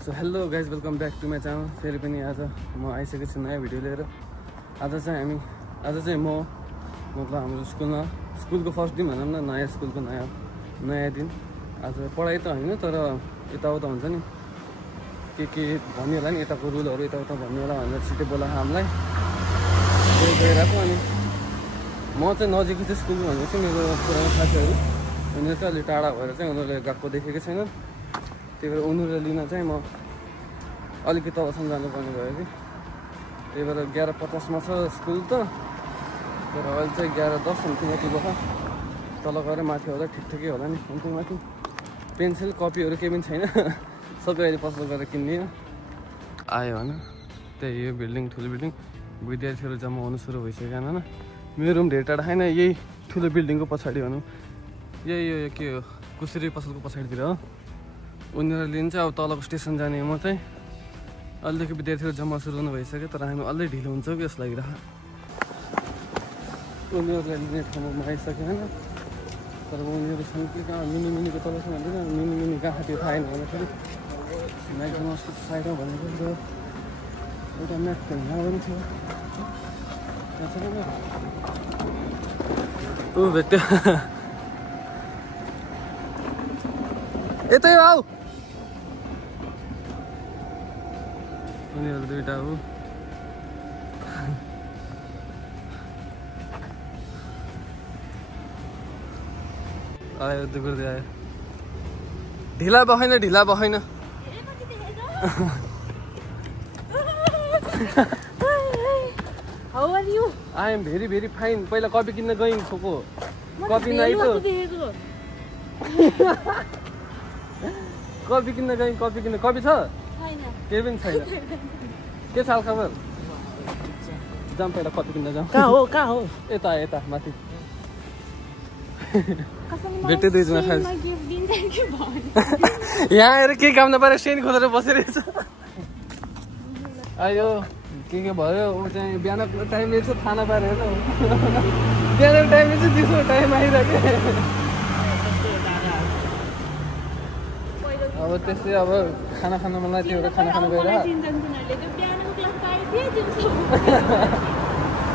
So hello guys welcome back to my channel. फेरि पनि आज म आइसकेको छु नयाँ भिडियो लिएर। आज चाहिँ म मतलब हाम्रो स्कुलको फर्स्ट दिन भनौँ न, नयाँ स्कुलको नयाँ दिन। आज पढाइ त होइन तर यताउता हुन्छ नि, के भन्यो होला नि, यताको रुलहरू यताउता भन्यो होला भनेर छिटै बोलाएको हामीलाई। त्यही गइरहेको। अनि म चाहिँ नजिकै चाहिँ स्कुल भनेको चाहिँ मेरो पुरानो साथीहरू, उनीहरू चाहिँ अलिक टाढा भएर चाहिँ उनीहरूले गएको देखेको छैन। त्यही भएर उनीहरूले लिन चाहिँ म अलिकति तलसम्म जानुपर्ने भयो कि। त्यही भएर 11:50 छ स्कुल त, तर अहिले चाहिँ 11:10 हुन्थ्यो माथि भयो। तल गएर माथि होला ठिकठिकै होला नि। अन्त माथि पेन्सिल कपीहरू केही पनि छैन, सबै अहिले पसल गरेर किन्ने आयो होइन। त्यही यो बिल्डिङ, ठुलो बिल्डिङ, विद्यार्थीहरू जम्मा हुनु सुरु भइसक्यो होइन। मेरो रुम धेरै टाढा छैन, यही ठुलो बिल्डिङको पछाडि भनौँ, यही यो के हो कुसरी पसलको पछाडितिर हो। उनीहरूले लिन्छ। अब तलको स्टेसन जाने म चाहिँ अहिलेदेखि विद्यार्थीहरू जम्मा सुरु हुनु भइसक्यो, तर हामी अलि ढिलो हुन्छ कि जस्तो लागिरहेको। उनीहरूले लिने ठाउँमा म आइसकेँ होइन। तर उनीहरूसँग के कहाँ मिनीको तलसम्म भन्दैन, मिनी कहाँ त्यो थाहा छैन भन्दाखेरि म्याक्डोनल्ड्सको साइडमा भनेको एउटा म्याक यहाँ पनि थियो। ऊ भेट्यो यतै आऊ। उनीहरू दुइटा हो। आयो दुगुर्दै आयो। ढिला बखेन How are you? I am very very fine. पहिला कपी किन्न गइन् छोको। कपी नाइ त। कपी किन्न गइन्, कपी किन्न। कपी छ? छैन। केही पनि छैन। के छ खबर? जाम पहिला कपी किन्न जाम। कहाँ हो? यता माथि। भेट्दै दुईजना खास। यहाँ आएर के काम नपाएर सेनी खोलेर बसिरहेछ। आयो के भयो। ऊ चाहिँ बिहानको टाइमले चाहिँ थाहा नपाएर हेर। बिहानको टाइमले चाहिँ दिउँसो टाइम आइरहेको। अब त्यस्तै अब खाना खानु मलाई त्यो एउटा खाना खानु गएर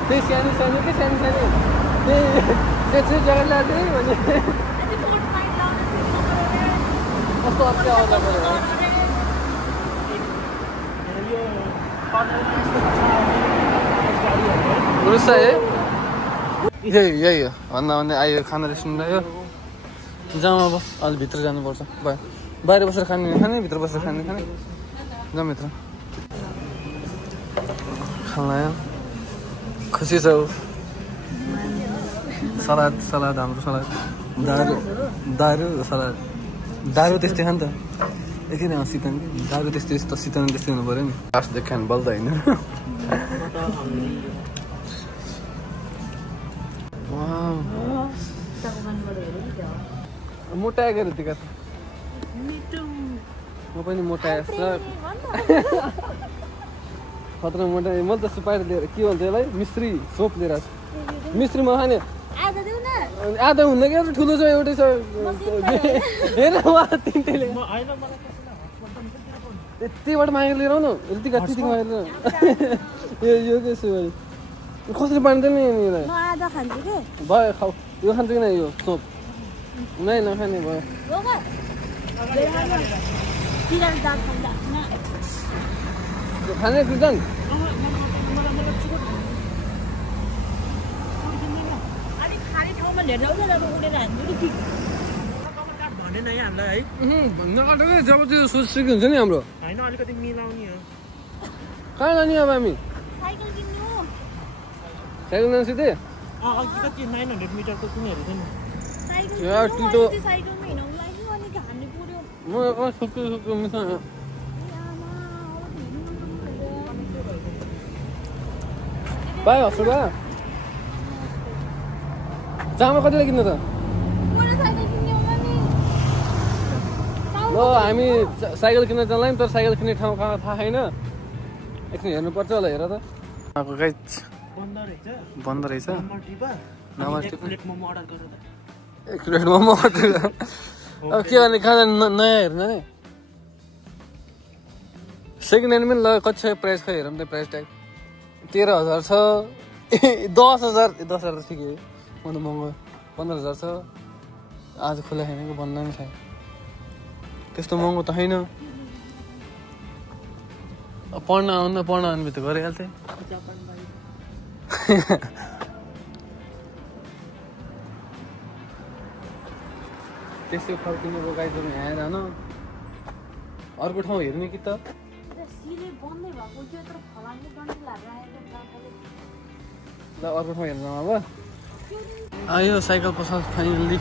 त्यही सानो के सानो त्यही जग्गा ल्याएको है भने कस्तो अत्य आउँदा पऱ्यो। रुसा है यही हो भन्दा आयो खाना रेस्टुरेन्ट आयो। जाउँ अब अलि भित्र जानुपर्छ। बाहिर बसेर खाने भित्र बसेर खाने जाउँ भित्र। खाना खुसी छ। सलाद हाम्रो सलाद, दारू सलाद। दारू त्यस्तै खान्छ त एकैन शीतन। दारू त्यस्तै शीतन त्यस्तै हुनु पऱ्यो नि। लास्ट देख खानु बल्दा होइन। मोटायो गएर दिका त म पनि मोटाएँ खतरा मोटाएँ। म त सुपारी लिएर के भन्छ यसलाई मिस्त्री सोप लिएर मिस्त्री म खाने आधा हुन्न क्या ठुलो छ एउटै छ। हेर तिनटैले यतिबाट मागेर लिएर आउनु यति मागेर यो के सुपारी कसरी पाउँदैन भयो। खाऊ यो खान्छ कि यो सोप नै नखाने भयो। खाने कृतन जब त्यो सोचिसक्यो हुन्छ नि हाम्रो कहाँ जाने अब हामी साइकल जानु सिधै भाइ हस्पिटल जामा कतिले किन्नु त? ल हामी साइकल किन्न जाँदा नि, तर साइकल किन्ने ठाउँ कहाँ थाहा छैन। एकछिन हेर्नुपर्छ होला। हेर त बन्द रहेछ। एक प्लेट मोमो अर्डर अब के गर्ने कहाँ नयाँ हेर्नु नि। सेकेन्ड ह्यान्ड पनि ल कति छ प्राइस खै हेरौँ त प्राइस ट्याग 13,000 छ 10,000 त ठिकै हो म त महँगो 15,000 छ आज खुला छैन बन्द नि छ त्यस्तो महँगो त होइन पढ्न आउनु भने त गरिहाल्थेँ त्यस्तो फर्किने बोकाइदिनु यहाँ जानु अर्को ठाउँ हेर्ने कि त ल अर्को ठाउँ हेर्नु अब आयो साइकल पसल फाइनल्ली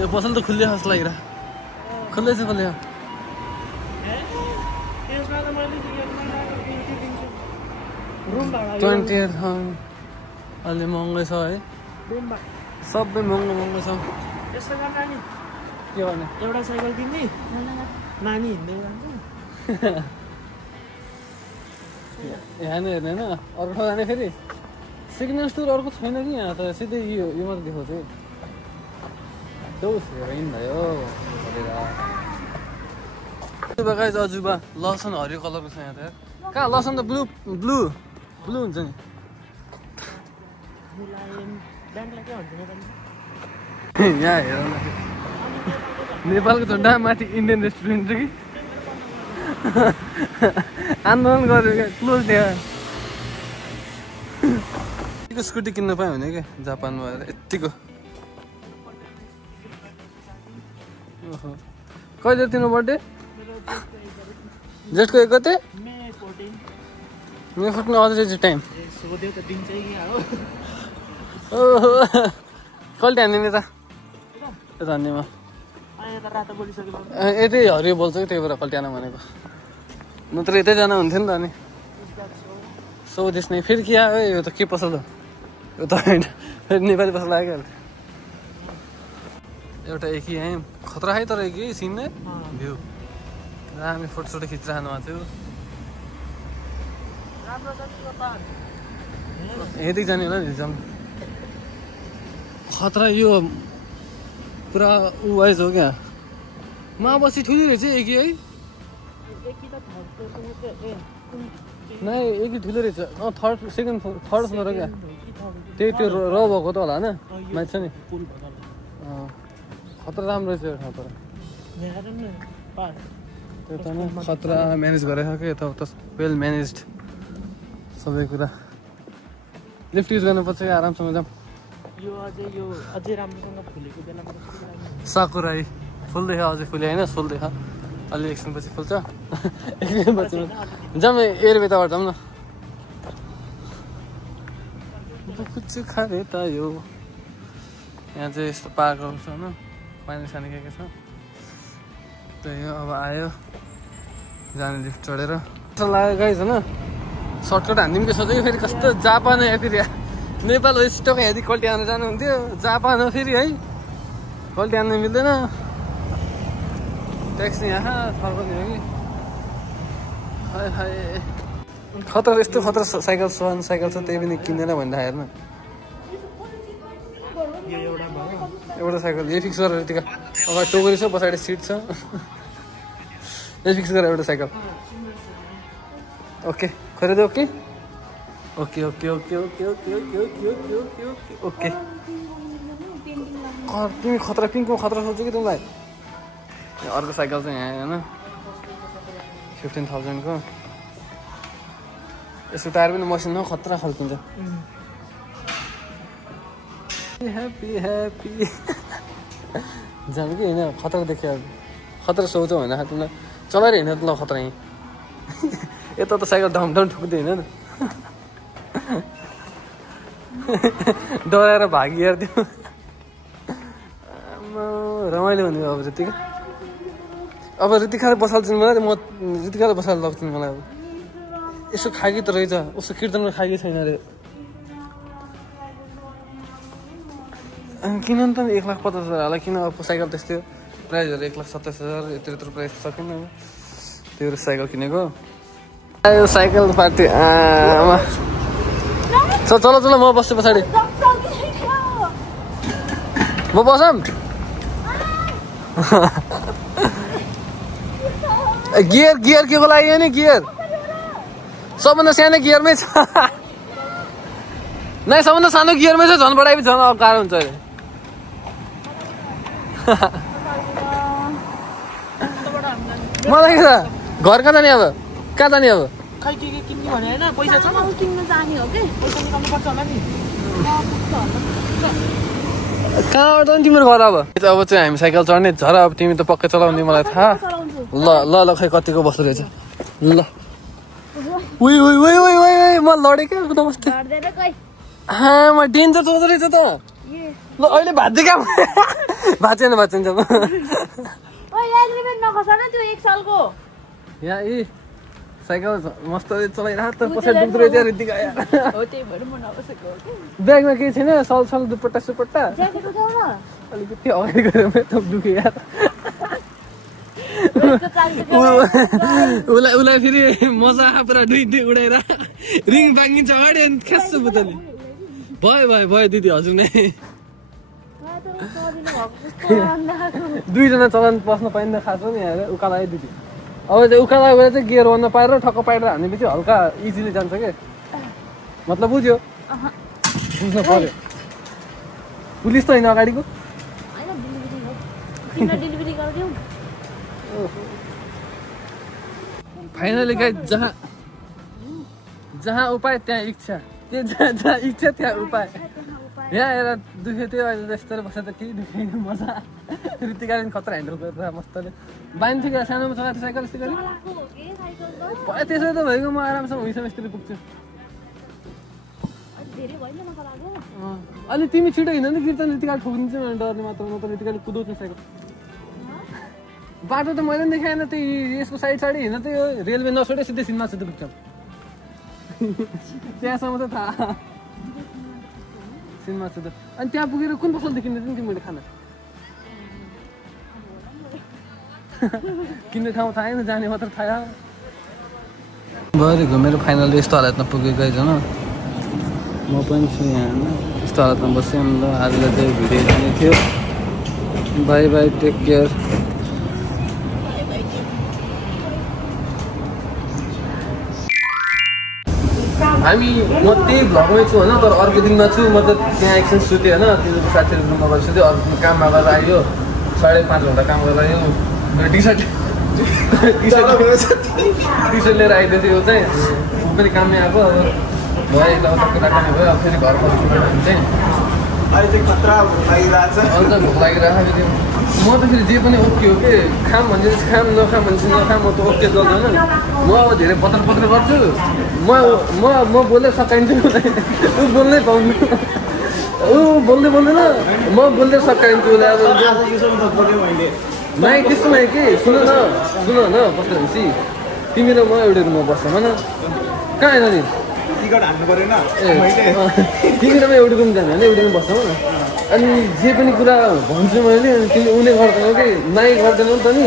यो पसल त खुल्यो जस्तो लागिरह खुल्दैछ खुल्यो अलि महँगो छ है सबै महँगो छ के गर्ने एउटा साइकल किन्ने नानी हिँड्दै जान्छ यहाँ नै हेर्ने होइन अर्को ठाउँ जाने फेरि सेकेन्ड ह्यान्ड स्टोर अर्को छैन कि यहाँ त सिधै यो मात्र देखाउँछ हेर भयो गाइस अजुबा लसन हरियो कलरको छ यहाँ त कहाँ लसन त ब्लू हुन्छ नि यहाँ हेर नेपालको झन्डा माथि इन्डियन रेस्टुरेन्ट छ कि आन्दोलन गर्यो क्या क्लोज त्यहाँ स्कुटी किन्न पायो भने क्या जापानमा आएर यत्तिको कहिले तिम्रो बर्थडे जेठको 1 गते मे 14 अझै चाहिँ टाइम कहिले हान्ने त धन्यमा यतै हरियो बोल्छ कि त्यही भएर कल्ट्याना भनेको नत्र यतै जानु हुन्थ्यो नि त अनि सौदेश नै फेरि के आयो यो त के पसल हो यो त फेरि नेपाली पसल लाग्यो एउटा एकी आयौँ खतरा है तर एकी सिन नै भ्यू हामी फोटोसोटो खिचिरहनु भएको थियो यतै जाने होला नि जाउँ खतरा यो पुरा वाइज हो क्या माबसी ठुली रहेछ एकी है नै एकी ठुलो रहेछ थर्ड फ्लोर हो क्या त्यही त्यो र भएको त होला होइन माथि छ नि खतरा राम्रो रहेछ ठाउँ तर त्यो त खतरा म्यानेज गरेको क्या यताउता वेल म्यानेज्ड सबै कुरा लिफ्ट युज गर्नुपर्छ आरामसँग जाउँ साकुराई फुल्दै अझै फुल्यो होइन फुल्दै अलि एकछिनपछि फुल्छ एकछिनपछि जाउँ एयरवेदाबाट जाउँ न कुछ खाने त यो यहाँ चाहिँ यस्तो पार्कहरू छ होइन पानी सानी के छ त्यही हो अब आयो जाने लिफ्ट चढेर लाग्यो गाइस होइन सर्टकट हानिदिउँ कि सोचेको फेरि कस्तो जापान या फेरि नेपाल हो स्टक यदि कल्ट्याउन जानुहुन्थ्यो जापान हो फेरि है कल्ट्याउन मिल्दैन ट्याक्सी यहाँ फर्काउने हो कि खतरा यस्तो खतरा साइकल छ त्यही पनि किनेर भन्दा हेर्न एउटा साइकल यही फिक्स गरेर यतिका अगाडि टोकरी छ पछाडि सिट छ यही फिक्स गरेर एउटा साइकल ओके खरिद okay okay okay okay okay okay okay okay okay okay okay okay तिमी खतरा पिङ्कमा खतरा सोच्छु कि तिमीलाई अर्को साइकल चाहिँ यहाँ होइन 15,000 को यसको टायर पनि मसिन हो खतरा खल्किन्छ ह्याप्पी ह्याप्पी जानु कि होइन खतरा देख्यो खतरा सोच होइन तिमीलाई चलाएर हिँड्नु त ल खतरा यहीँ यता त साइकल ढम ठुक्दै होइन डराएर भागिएर त्यो रमाइलो भन्ने अब ऋतिका अब ऋतिकाले बसाल्छु मलाई म ऋतिकाले बसाल्नु लाग्छु मलाई अब यसो खाकी त रहेछ उसको कीर्तनमा खाकी छैन अरे किन नि त 1,50,000 होला किन अब साइकल त्यस्तै प्राइसहरू 1,27,000 यत्रो यत्रो प्राइस सकिन अब त्यो साइकल किनेको आयो साइकल पार्टी चलो चलो म बस्छु पछाडि म बसौँ गियर के को लागि नि गियर सबभन्दा सानो गियरमै छ नै सबभन्दा सानो गियरमै छ झन् बढाइ झन् अब गाह्रो हुन्छ अरे मलाई के घर कहाँ जाने अब कहाँ जाने अब खै के किन्ने भने हैन पैसा छ किन्न जाने हो के पैसा निकाल्नु पर्छ होला नि कहाँबाट नि तिम्रो घर अब अब चाहिँ हामी साइकल चढ्ने झर अब तिमी त पक्कै चलाउने मलाई थाहा ल ल ल खै कतिको बस्दो रहेछ ल उइ उइ उइ उइ उइ म लडेँ क्या नमस्ते म डेन्जर चल्दो रहेछ त ल अहिले भाँच्दै क्या भाँचेन जब यहाँ ए साइकल मस्त चलाइरहेको त पछाडि दुख्दो रहेछ रितिक आयो ब्यागमा केही छैन सल दुपट्टा सुपट्टा अलिकति अगाडि गएर त दुख्यो यार उसलाई फेरि मजा पुरा दुई उडाएर रिङ बाङ्गिन्छ अगाडि अनि खास बुतले भयो दिदी हजुर नै दुईजना चलान पस्न पाइन्न खास हो नि यहाँ उकालो आयो दिदी अब चाहिँ उकालो गएर चाहिँ गियर भन्न पाएर ठक्क पाएर हानेपछि हल्का इजिली जान्छ क्या मतलब बुझ्यो बुझ्न पर्यो पुलिस त होइन अगाडिको फाइनली गाइस जहाँ उपाय त्यहाँ इच्छा जहाँ इच्छा त्यहाँ उपाय यहाँ हेर दुख्यो थियो अहिले यस्तो बस्दा त केही दुखेन मजा रितिकाले खतरा ह्यान्डल गरेर मस्तले बानी थियो सानोमा चलाएको साइकल यस्तो गरी त्यसो त भएको म आरामसँग हुइसम्म यस्तरी पुग्छु अलि तिमी छिटो हिँड्नु नि कीर्तन रितिकाले ठोकिदिन्छ भने डरले मात्र न त रितिकाले कुदाउँछ साइकल बाटो त मैले पनि देखाएन त्यही यसको साइड हिँड्न त यो रेलवे नछोडे सिधै सिनमा छ त पुग्छ त्यहाँसम्म त थाहा सिनमा छ त अनि त्यहाँ पुगेर कुन पसलदेखि किन्दै थिएँ मैले खाना किन्ने ठाउँ थाहा छैन जाने मात्र थाहा भरे घुमेर फाइनल यस्तो हालतमा पुगेको होइन म पनि छु यहाँ होइन यस्तो हालतमा बसेँ ल आजलाई चाहिँ भिडियो हेर्ने थियो बाई बाई टेक केयर हामी म त्यही भ्लगमै छु होइन तर अर्को दिनमा छु मतलब त्यहाँ एकछिन सुतेँ होइन त्यो साथीहरू रुममा गएर सुत्यो अर्को दिन काममा गरेर आयो 5.5 घन्टा काम गरेर आयो टी सर्ट लिएर आइदियो थियो चाहिँ ऊ पनि काममै आएको अब भयो एकदम टक्कै राख्ने भयो अब फेरि घर फर्किनु हामी चाहिँ अन्त भोक लागिरहेको थियो म त फेरि जे पनि ओके हो कि खाम भने खाम नखाम भने नखाम म त ओके चल्दैन म अब धेरै पत्र गर्छु म बोल्दै सकाइन्छु ऊ बोल्नै पाउनु ऊ बोल्दै बोल्दैन म बोल्दै सकाइन्छु उसलाई अब नाइ त्यस्तो नै कि सुन न बस्नु भनेपछि तिमी र म एउटै रुममा बस्छ भन कहाँ होइन नि तिमी र म एउटै रुम जाने होइन एउटै रुम बस्छ न अनि जे पनि कुरा भन्छु मैले तिमीले उसले गर्दैनौ कि नाइ गर्दैनौ नि त नि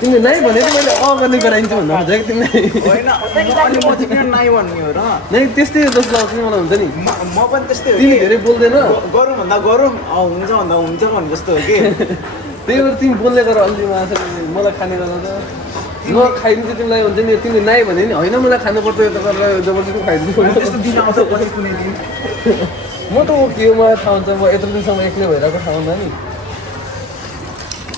तिमीले नाइ भनेको मैले गर्ने गराइन्छु भन्दा हुन्छ कि तिमीले नाइ त्यस्तै जस्तो लाग्छ नि मलाई हुन्छ नि म पनि त्यस्तै हो तिमी धेरै बोल्दैन गरौँ भन्दा गरौँ हुन्छ भन्दा हुन्छ भने जस्तो हो कि त्यही भएर तिमी बोल्ने गर अलि मलाई खाने गर्दा त म खाइदिन्छु तिमीलाई हुन्छ नि तिमीले नाइ भने नि होइन मलाई खानुपर्छ यो त गरेर जबरजस्ती खाइदिन्छु म त ओके हो मलाई थाहा हुन्छ म यत्रो दिनसम्म एक्लै भइरहेको थाहा हुँदा नि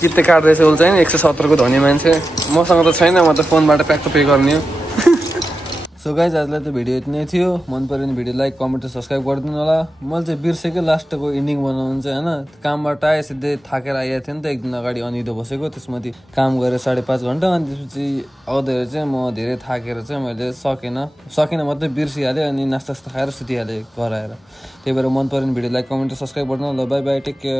कित्ते काट्दैछ उसले चाहिँ 170 को धनी मान्छे मसँग त छैन म त फोनबाट प्याक पे गर्ने हो सो गाइज आजलाई त भिडियो यति नै थियो मन पऱ्यो भने भिडियो लाइक कमेन्ट र सब्सक्राइब गरिदिनु होला मैले चाहिँ बिर्सेकै लास्टको इन्डिङ बनाउनु चाहिँ होइन कामबाट आएँ सिधै थाकेर आएको थिएँ नि त एक दिन अगाडि अनिदो बसेको त्यसमाथि काम गरेर 5.5 घन्टा अनि त्यसपछि आउँदाखेरि चाहिँ म धेरै थाकेर चाहिँ मैले सकेन मात्रै बिर्सिहालेँ अनि नास्ता खाएर सुतिहालेँ घर आएर त्यही भएर मन पऱ्यो भने भिडियो लाइक कमेन्ट र सब्सक्राइब गर्नु होला बाई बाई टेक केयर